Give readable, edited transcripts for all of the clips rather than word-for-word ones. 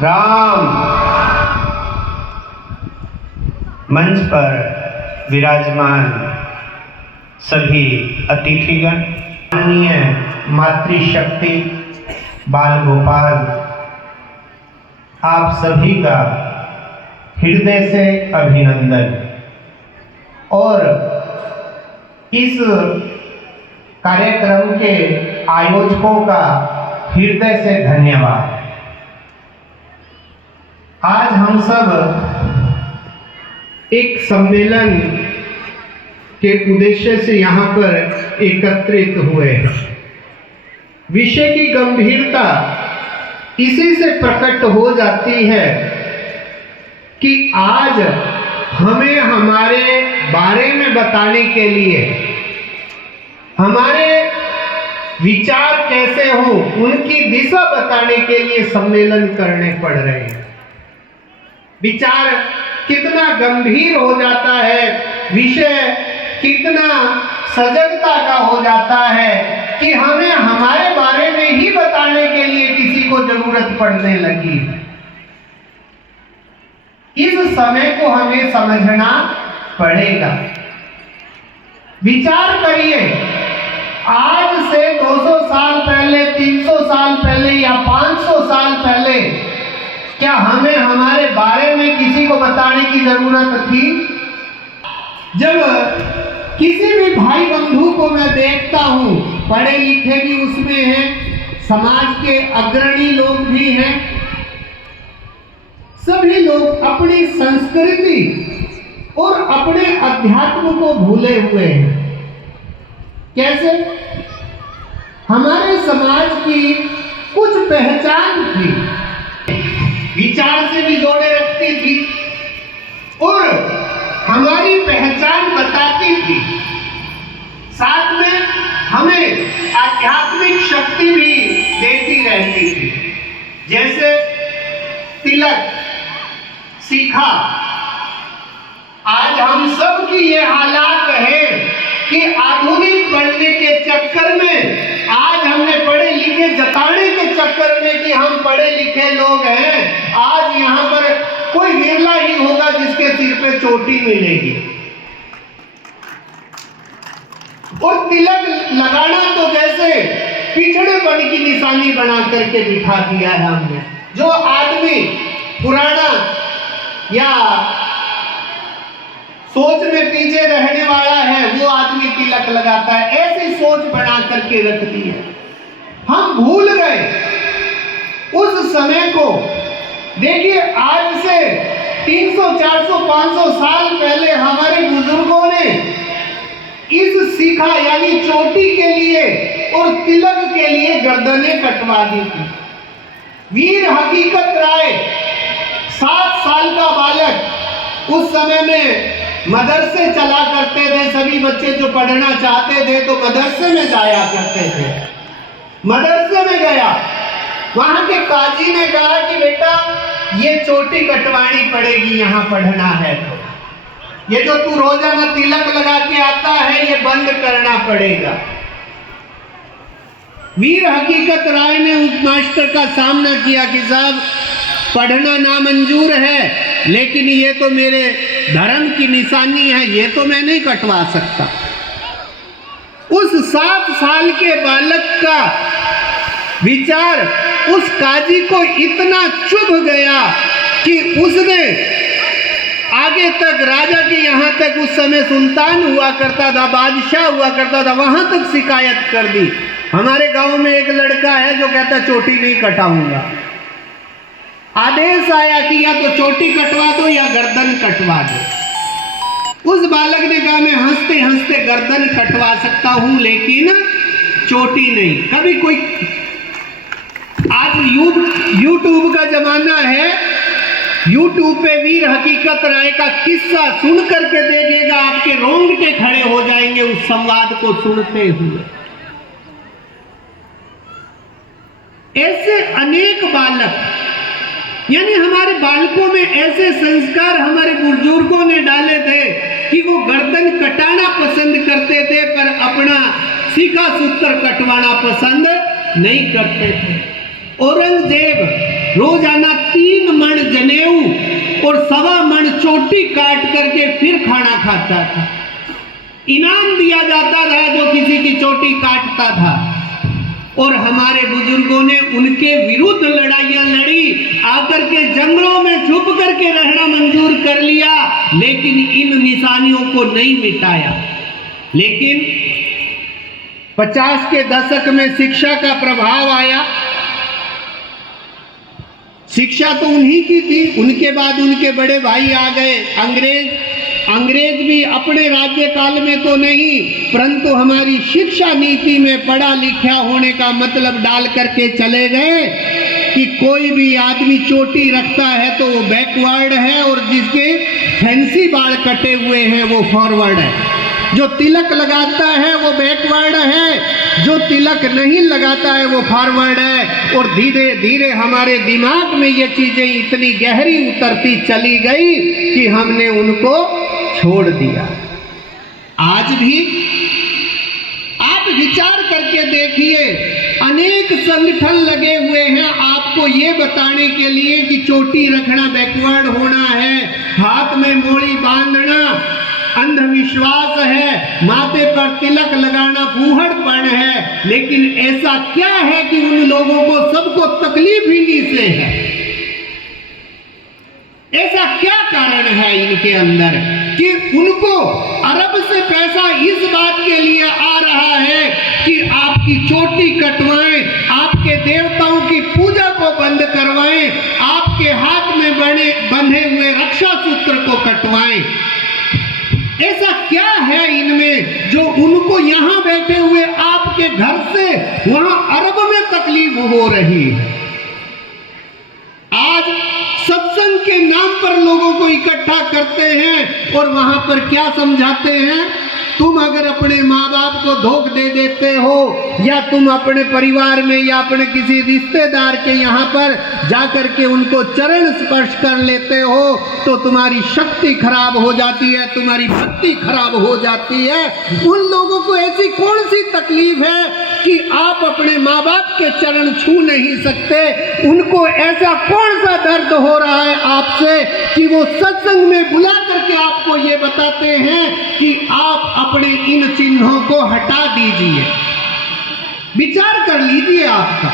राम। मंच पर विराजमान सभी अतिथिगण, माननीय मातृशक्ति बाल गोपाल, आप सभी का हृदय से अभिनंदन और इस कार्यक्रम के आयोजकों का हृदय से धन्यवाद। आज हम सब एक सम्मेलन के उद्देश्य से यहाँ पर एकत्रित हुए हैं। विषय की गंभीरता इसी से प्रकट हो जाती है कि आज हमें हमारे बारे में बताने के लिए, हमारे विचार कैसे हो उनकी दिशा बताने के लिए सम्मेलन करने पड़ रहे हैं। विचार कितना गंभीर हो जाता है, विषय कितना सजगता का हो जाता है कि हमें हमारे बारे में ही बताने के लिए किसी को जरूरत पड़ने लगी है। इस समय को हमें समझना पड़ेगा। विचार करिए, आज से 200 साल पहले, 300 साल पहले या 500 साल पहले क्या हमें हमारे बारे में किसी को बताने की जरूरत थी? जब किसी भी भाई बंधु को मैं देखता हूं, पढ़े लिखे भी उसमें हैं, समाज के अग्रणी लोग भी हैं, सभी लोग अपनी संस्कृति और अपने अध्यात्म को भूले हुए हैं। कैसे? हमारे समाज की कुछ पहचान थी, विचार से भी जोड़े रखती थी और हमारी पहचान बताती थी। साथ में हमें आध्यात्मिक शक्ति भी देती रहती थी। जैसे तिलक, सीखा। आज हम सब की ये हालात है कि आधुनिक बनने के चक्कर में, आज हमने पढ़े लिखे जताने के चक्कर में कि हम पढ़े लिखे लोग हैं, आज यहाँ पर कोई विरला ही होगा जिसके सिर पे चोटी मिलेगी। और तिलक लगाना तो जैसे पिछड़ेपन की निशानी बना करके बिठा दिया है हमने। जो आदमी पुराना या सोच में पीछे रहने वाला है वो आदमी तिलक लगाता है, ऐसी सोच बना करके रख दी है। हम भूल गए उस समय को। देखिए, आज से 300, 400, 500 साल पहले हमारे बुजुर्गों ने इस सीखा यानी चोटी के लिए और तिलक के लिए गर्दनें कटवा दी थी। वीर हकीकत राय, 7 साल का बालक, उस समय में मदरसे चला करते थे। सभी बच्चे जो पढ़ना चाहते थे तो मदरसे में जाया करते थे। मदरसे में गया, वहां के काजी ने कहा कि बेटा ये चोटी कटवानी पड़ेगी, यहाँ पढ़ना है तो ये जो तू रोजाना तिलक लगा के आता है ये बंद करना पड़ेगा। वीर हकीकत राय ने उस मास्टर का सामना किया कि साहब पढ़ना नामंजूर है, लेकिन ये तो मेरे धर्म की निशानी है, ये तो मैं नहीं कटवा सकता। उस 7 साल के बालक का विचार उस काजी को इतना चुभ गया कि उसने आगे तक, राजा के यहाँ तक, उस समय सुल्तान हुआ करता था, बादशाह हुआ करता था, वहां तक शिकायत कर दी। हमारे गांव में एक लड़का है जो कहता चोटी नहीं कटाऊंगा। आदेश आया कि या तो चोटी कटवा दो या गर्दन कटवा दो। उस बालक ने कहा मैं हंसते हंसते गर्दन कटवा सकता हूं लेकिन चोटी नहीं। कभी कोई, आज यूट्यूब का जमाना है, यूट्यूब पे वीर हकीकत राय का किस्सा सुन करके देखिएगा, आपके रोंगटे खड़े हो जाएंगे उस संवाद को सुनते हुए। ऐसे अनेक बालक, यानी हमारे बालकों में ऐसे संस्कार हमारे बुजुर्गों ने डाले थे कि वो गर्दन कटाना पसंद करते थे पर अपना सीखा सूत्र कटवाना पसंद नहीं करते थे। औरंगजेब रोजाना 3 मण जनेऊ और 1.25 मण चोटी काट करके फिर खाना खाता था। इनाम दिया जाता था जो किसी की चोटी काटता था। और हमारे बुजुर्गों ने उनके विरुद्ध लड़ाइयां लड़ी, आकर के जंगलों में छुप करके रहना मंजूर कर लिया, लेकिन इन निशानियों को नहीं मिटाया। लेकिन 50 के दशक में शिक्षा का प्रभाव आया। शिक्षा तो उन्हीं की थी, उनके बाद उनके बड़े भाई आ गए अंग्रेज भी अपने राज्य काल में तो नहीं, परंतु हमारी शिक्षा नीति में पढ़ा लिखा होने का मतलब डाल करके चले गए कि कोई भी आदमी चोटी रखता है तो वो बैकवर्ड है, और जिसके फैंसी बाल कटे हुए हैं वो फॉरवर्ड है। जो तिलक लगाता है वो बैकवर्ड है, जो तिलक नहीं लगाता है वो फॉरवर्ड है। और धीरे धीरे हमारे दिमाग में ये चीजें इतनी गहरी उतरती चली गई कि हमने उनको छोड़ दिया। आज भी आप विचार करके देखिए, अनेक संगठन लगे हुए हैं आपको ये बताने के लिए कि चोटी रखना बैकवर्ड होना है, हाथ में मोड़ी बांधना अंधविश्वास है, माथे पर तिलक लगाना फूहड़पन है। लेकिन ऐसा क्या है कि उन लोगों को सबको तकलीफ इन्हीं से है? ऐसा क्या कारण है इनके अंदर कि उनको अरब से पैसा इस बात के लिए आ रहा है कि आपकी चोटी कटवाएं, आपके देवताओं की पूजा को बंद करवाएं, आपके हाथ में बंधे हुए रक्षा सूत्र को कटवाएं। ऐसा क्या है इनमें जो उनको यहां बैठे हुए आपके घर से वहां अरब में तकलीफ हो रही है? आज सत्संग के नाम पर लोगों को इकट्ठा करते हैं और वहां पर क्या समझाते हैं? तुम अगर अपने माँ बाप को धोख दे देते हो, या तुम अपने परिवार में या अपने किसी रिश्तेदार के यहाँ पर जाकर के उनको चरण स्पर्श कर लेते हो, तो तुम्हारी शक्ति खराब हो जाती है, तुम्हारी भक्ति खराब हो जाती है। उन लोगों को ऐसी कौन सी तकलीफ है कि आप अपने माँ बाप के चरण छू नहीं सकते? उनको ऐसा कौन सा दर्द हो रहा है आपसे कि वो सत्संग में बुला करके आपको ये बताते हैं कि आप अपने इन चिन्हों को हटा दीजिए। विचार कर लीजिए, आपका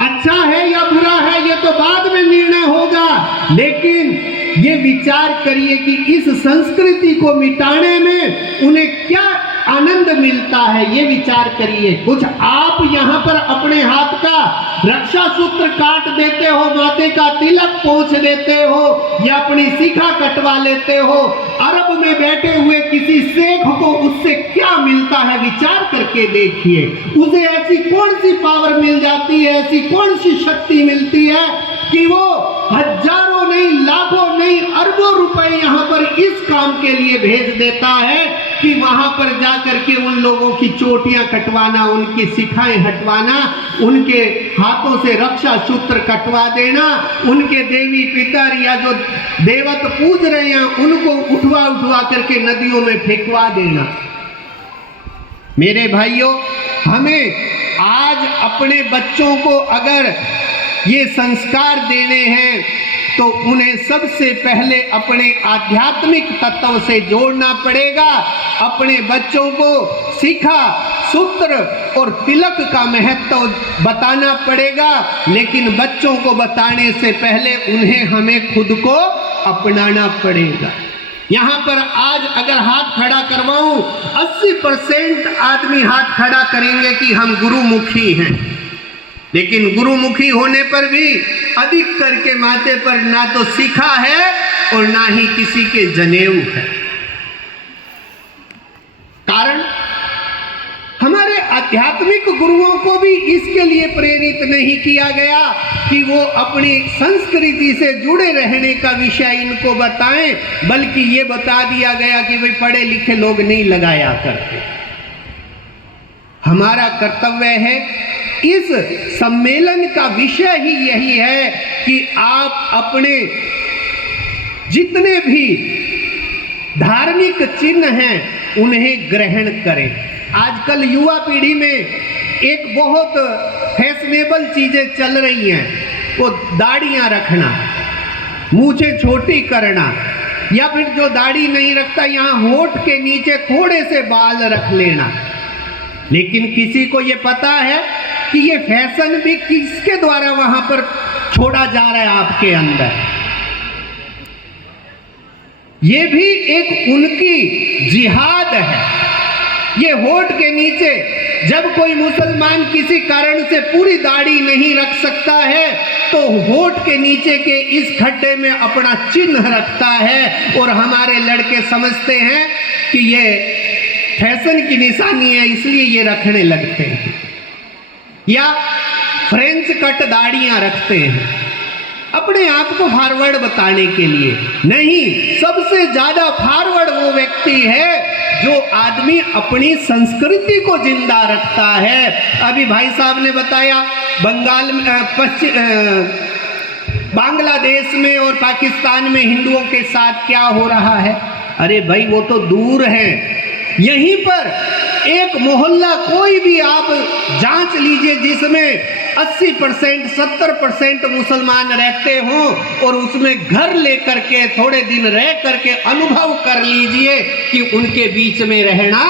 अच्छा है या बुरा है ये तो बाद में निर्णय होगा, लेकिन ये विचार करिए कि इस संस्कृति को मिटाने में उन्हें क्या आनंद मिलता है, ये विचार करिए। कुछ आप यहाँ पर अपने हाथ का रक्षा सूत्र काट देते हो, माथे का तिलक पोंछ देते हो, या अपनी शिखा कटवा लेते हो। अरब में बैठे हुए किसी शेख को उससे क्या मिलता है, विचार करके देखिए। उसे ऐसी कौन सी पावर मिल जाती है, ऐसी कौन सी शक्ति मिलती है कि वो हजारों नहीं, लाखों नहीं, अरबों रुपए यहाँ पर इस काम के लिए भेज देता है कि वहां पर जाकर के उन लोगों की चोटियां कटवाना, उनकी शिखाएं हटवाना, उनके हाथों से रक्षा सूत्र कटवा देना, उनके देवी पितर या जो देवत पूज रहे हैं उनको उठवा उठवा करके नदियों में फेंकवा देना। मेरे भाइयों, हमें आज अपने बच्चों को अगर ये संस्कार देने हैं तो उन्हें सबसे पहले अपने आध्यात्मिक तत्व से जोड़ना पड़ेगा। अपने बच्चों को शिखा, सूत्र और तिलक का महत्व बताना पड़ेगा, लेकिन बच्चों को बताने से पहले उन्हें हमें खुद को अपनाना पड़ेगा। यहाँ पर आज अगर हाथ खड़ा करवाऊं, 80% आदमी हाथ खड़ा करेंगे कि हम गुरुमुखी हैं, लेकिन गुरुमुखी होने पर भी अधिक करके माथे पर ना तो शिखा है और ना ही किसी के जनेऊ है। कारण हमारे आध्यात्मिक गुरुओं को भी इसके लिए प्रेरित नहीं किया गया कि वो अपनी संस्कृति से जुड़े रहने का विषय इनको बताएं, बल्कि ये बता दिया गया कि भाई पढ़े लिखे लोग नहीं लगाया करते। हमारा कर्तव्य है, इस सम्मेलन का विषय ही यही है कि आप अपने जितने भी धार्मिक चिन्ह हैं उन्हें ग्रहण करें। आजकल युवा पीढ़ी में एक बहुत फैशनेबल चीजें चल रही हैं वो दाढ़ियां रखना, मूछें छोटी करना, या फिर जो दाढ़ी नहीं रखता यहाँ होठ के नीचे थोड़े से बाल रख लेना। लेकिन किसी को ये पता है कि ये फैशन भी किसके द्वारा वहां पर छोड़ा जा रहा है आपके अंदर। ये भी एक उनकी जिहाद है। ये होठ के नीचे जब कोई मुसलमान किसी कारण से पूरी दाढ़ी नहीं रख सकता है तो होठ के नीचे के इस खड्डे में अपना चिन्ह रखता है, और हमारे लड़के समझते हैं कि ये फैशन की निशानी है इसलिए ये रखने लगते हैं। या फ्रेंच कट दाढ़ियां रखते हैं अपने आप को फॉरवर्ड बताने के लिए। नहीं, सबसे ज्यादा फॉरवर्ड वो व्यक्ति है जो आदमी अपनी संस्कृति को जिंदा रखता है। अभी भाई साहब ने बताया बंगाल में, बांग्लादेश में और पाकिस्तान में हिंदुओं के साथ क्या हो रहा है। अरे भाई वो तो दूर है, यहीं पर एक मोहल्ला कोई भी आप जांच लीजिए जिसमें 80% 70% मुसलमान रहते हों, और उसमें घर लेकर के थोड़े दिन रह करके अनुभव कर लीजिए कि उनके बीच में रहना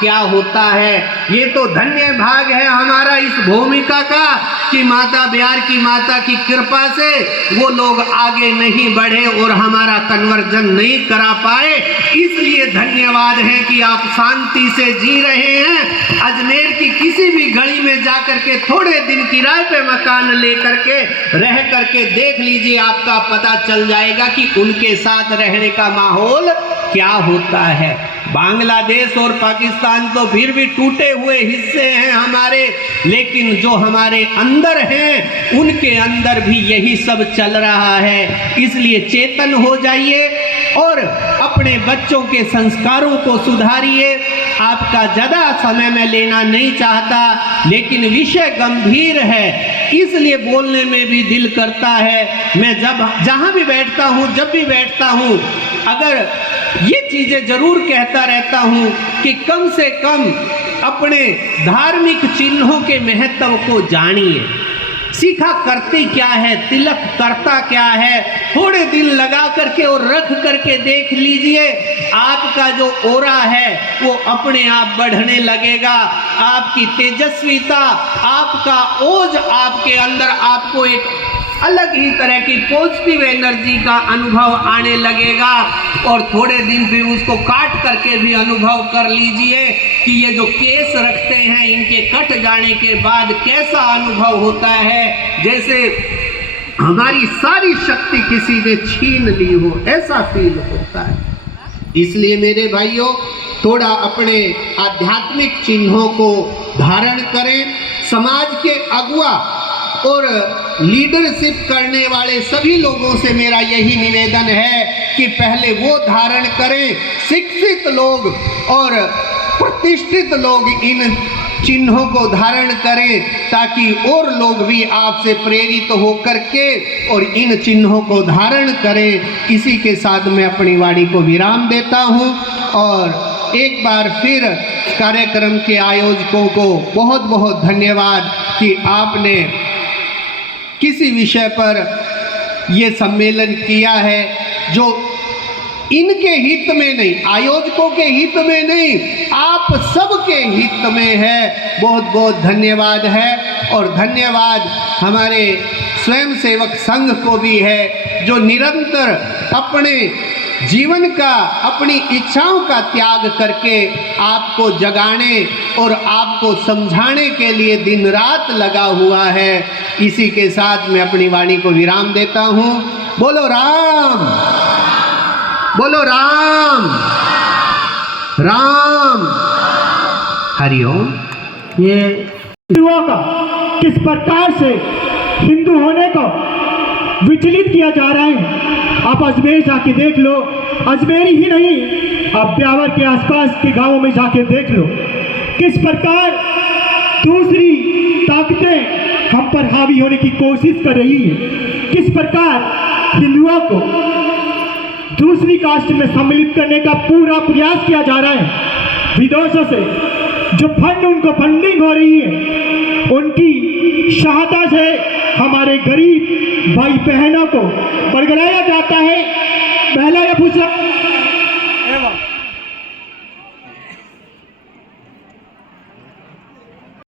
क्या होता है। ये तो धन्य भाग है हमारा इस भूमिका का कि माता बिहार की माता की कृपा से वो लोग आगे नहीं बढ़े और हमारा कन्वर्जन नहीं करा पाए। इसलिए धन्यवाद है कि आप शांति से जी रहे हैं। अजमेर की किसी भी गली में जाकर के थोड़े दिन किराए पे मकान लेकर के रह करके देख लीजिए, आपका पता चल जाएगा कि उनके साथ रहने का माहौल क्या होता है। बांग्लादेश और पाकिस्तान तो फिर भी टूटे हुए हिस्से हैं हमारे, लेकिन जो हमारे अंदर हैं उनके अंदर भी यही सब चल रहा है। इसलिए चेतन हो जाइए और अपने बच्चों के संस्कारों को सुधारिए। आपका ज़्यादा समय मैं लेना नहीं चाहता, लेकिन विषय गंभीर है इसलिए बोलने में भी दिल करता है। मैं जहाँ भी बैठता हूँ, जब भी बैठता हूँ, अगर ये चीज़ें जरूर कहता रहता हूँ कि कम से कम अपने धार्मिक चिन्हों के महत्व को जानिए। सीखा करते क्या है, तिलक करता क्या है, थोड़े दिन लगा करके और रख करके देख लीजिए, आपका जो ओरा है वो अपने आप बढ़ने लगेगा। आपकी तेजस्विता, आपका ओज आपके अंदर आपको एक अलग ही तरह की पॉजिटिव एनर्जी का अनुभव आने लगेगा। और थोड़े दिन फिर उसको काट करके भी अनुभव कर लीजिए कि ये जो केस रखते हैं इनके कट जाने के बाद कैसा अनुभव होता है, जैसे हमारी सारी शक्ति किसी ने छीन ली हो, ऐसा फील होता है। इसलिए मेरे भाइयों, थोड़ा अपने आध्यात्मिक चिन्हों को धारण करें। समाज के अगुआ और लीडरशिप करने वाले सभी लोगों से मेरा यही निवेदन है कि पहले वो धारण करें। शिक्षित लोग और प्रतिष्ठित लोग इन चिन्हों को धारण करें ताकि और लोग भी आपसे प्रेरित होकर के और इन चिन्हों को धारण करें। इसी के साथ मैं अपनी वाणी को विराम देता हूं और एक बार फिर कार्यक्रम के आयोजकों को बहुत बहुत धन्यवाद कि आपने किसी विषय पर ये सम्मेलन किया है जो इनके हित में नहीं, आयोजकों के हित में नहीं, आप सबके हित में है। बहुत बहुत धन्यवाद है। और धन्यवाद हमारे स्वयंसेवक संघ को भी है जो निरंतर अपने जीवन का, अपनी इच्छाओं का त्याग करके आपको जगाने और आपको समझाने के लिए दिन रात लगा हुआ है। इसी के साथ मैं अपनी वाणी को विराम देता हूँ। बोलो राम, बोलो राम, राम, हरिओम। ये हिंदुओं का किस प्रकार से हिंदू होने को विचलित किया जा रहा है, आप अजमेर जाके देख लो। अजमेर ही नहीं, आप ब्यावर के आसपास के गांवों में जाके देख लो किस प्रकार दूसरी ताकतें हम पर हावी होने की कोशिश कर रही है। किस प्रकार हिंदुओं को दूसरी कास्ट में सम्मिलित करने का पूरा प्रयास किया जा रहा है। विदेशों से जो फंड, उनको फंडिंग हो रही है, उनकी सहायता से हमारे गरीब भाई बहनों को बरगलाया जाता है। पहला यह पूछा